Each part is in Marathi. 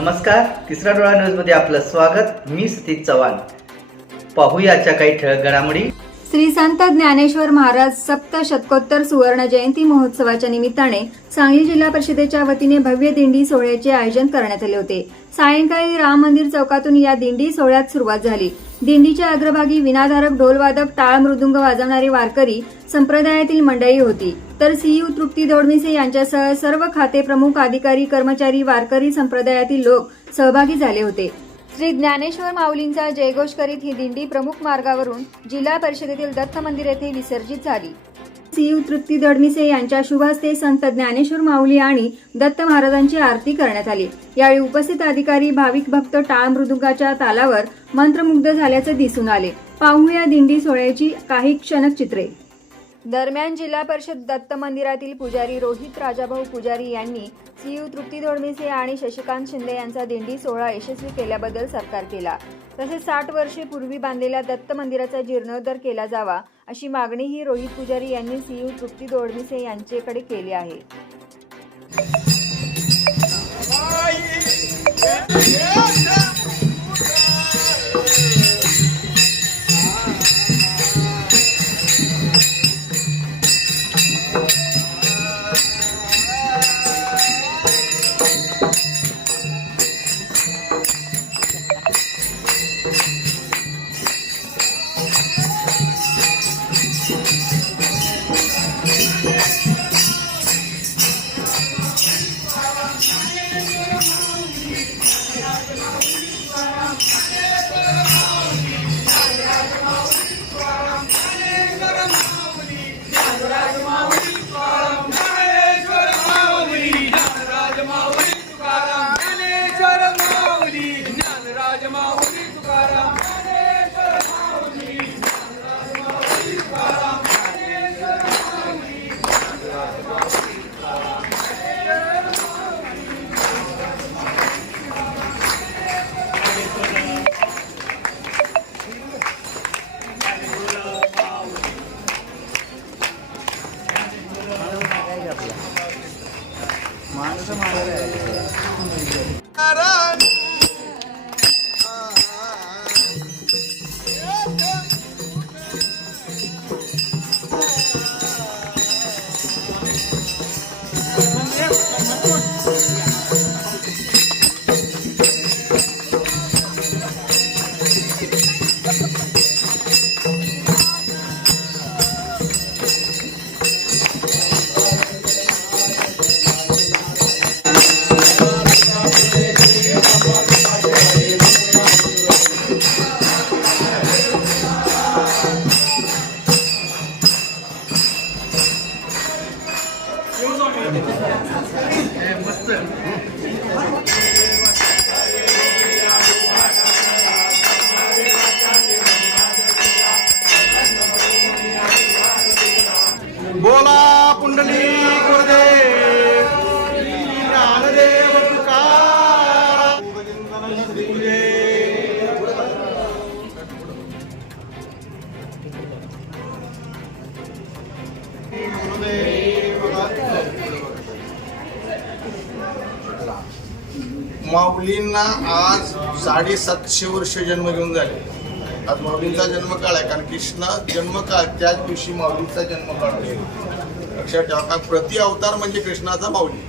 नमस्कार तिसरा डोळा न्यूजमध्ये आपलं स्वागत. मी सतीश चव्हाण. पाहूया आजच्या काही ठळक घडामोडी. श्री संत ज्ञानेश्वर महाराज सप्तशतकोत्तर सुवर्ण जयंती महोत्सवाच्या निमित्ताने सांगली जिल्हा परिषदेच्या वतीने भव्य दिंडी सोहळ्याचे आयोजन करण्यात आले होते. सायंकाळी राम मंदिर चौकातून या दिंडी सोहळ्यात सुरुवात झाली. दिंडीच्या अग्रभागी विनाधारक ढोलवादक टाळ मृदुंग वाजवणारे वारकरी संप्रदायातील मंडळी होती. तर सीयू तृप्ती दोडमिसे यांच्यासह सर्व खाते प्रमुख अधिकारी कर्मचारी वारकरी संप्रदायातील लोक सहभागी झाले होते. श्री ज्ञानेश्वर माऊलींचा जयघोष करीत ही दिंडी प्रमुख मार्गावरून जिल्हा परिषदेतील दत्त मंदिर येथे विसर्जित झाली. सीयू तृप्ती दडमिसे यांच्या शुभ हस्ते संत ज्ञानेश्वर माऊली आणि दत्त महाराजांची आरती करण्यात आली. यावेळी उपस्थित अधिकारी भाविक भक्त टाळ मृदुंगाच्या तालावर मंत्रमुग्ध झाल्याचे दिसून आले. पाहूया दिंडी सोहळ्याची काही क्षणक चित्रे दरम्यान जिल्हा परिषद दत्त मंदिरातील पुजारी रोहित राजाभाऊ पुजारी यांनी सीयू तृप्ती धोडमिसे आणि शशिकांत शिंदे यांचा दिंडी सोहळा यशस्वी केल्याबद्दल सत्कार केला. तसेच साठ वर्षे पूर्वी बांधलेल्या दत्त मंदिराचा जीर्णोद्धार केला जावा अशी मागणीही रोहित पुजारी यांनी सीयू तृप्ती धोडमिसे यांच्याकडे केली आहे. ज्ञानेश्वर 的是吗？对。बोला पुंडली गुरुदेव माऊलींना आज साडेसातशे वर्ष जन्म घेऊन झाले. आज माऊलींचा जन्मकाळ आहे कारण कृष्ण जन्मकाळ त्याच दिवशी माऊलीचा जन्मकाळ आहे लक्षात ठेवा का प्रति अवतार म्हणजे कृष्णाचा माऊली.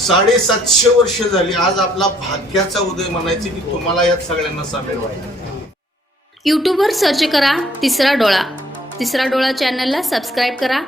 साडेसातशे वर्ष झाली. आज आपला भाग्याचा उदय म्हणायचे की तुम्हाला यात सगळ्यांना सामील व्हायचं. युट्यूबवर सर्च करा तिसरा डोळा. तिसरा डोळा चॅनलला सबस्क्राईब करा.